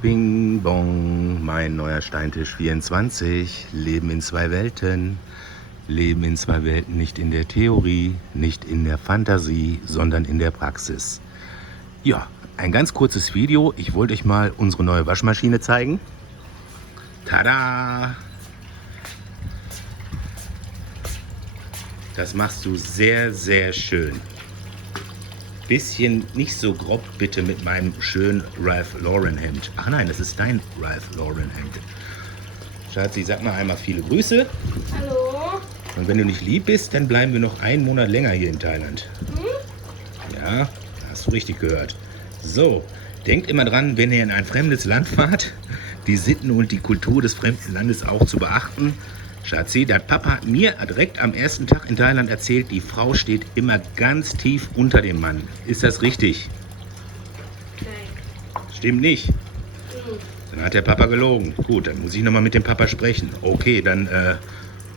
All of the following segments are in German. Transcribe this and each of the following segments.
Bing bong, mein neuer Steintisch 24. Leben in zwei Welten. Leben in zwei Welten, nicht in der Theorie, nicht in der Fantasie, sondern in der Praxis. Ja, ein ganz kurzes Video. Ich wollte euch mal unsere neue Waschmaschine zeigen. Tada! Das machst du sehr, sehr schön. Bisschen nicht so grob bitte mit meinem schönen Ralph Lauren Hemd. Ach nein, das ist dein Ralph Lauren Hemd. Schatzi, sag mal einmal viele Grüße. Hallo? Und wenn du nicht lieb bist, dann bleiben wir noch einen Monat länger hier in Thailand. Ja, hast du richtig gehört. So, denkt immer dran, wenn ihr in ein fremdes Land fahrt, die Sitten und die Kultur des fremden Landes auch zu beachten. Schatzi, dein Papa hat mir direkt am ersten Tag in Thailand erzählt, die Frau steht immer ganz tief unter dem Mann. Ist das richtig? Nein. Stimmt nicht. Dann hat der Papa gelogen. Gut, dann muss ich nochmal mit dem Papa sprechen. Okay, dann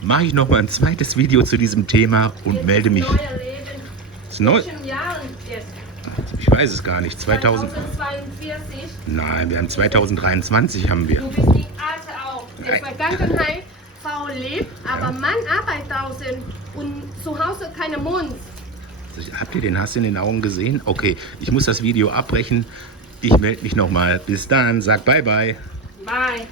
mache ich nochmal ein zweites Video zu diesem Thema und melde mich. Neue Leben. Ist neu? Welchen Jahren jetzt? Ich weiß es gar nicht. 2042? Nein, wir haben 2023 haben wir. Du bist nicht alt auch. In Nein. Vergangenheit, Frau lebt, aber Mann arbeitet draußen und zu Hause keine Mund. Habt ihr den Hass in den Augen gesehen? Okay, ich muss das Video abbrechen. Ich melde mich nochmal. Bis dann. Sag bye bye. Bye.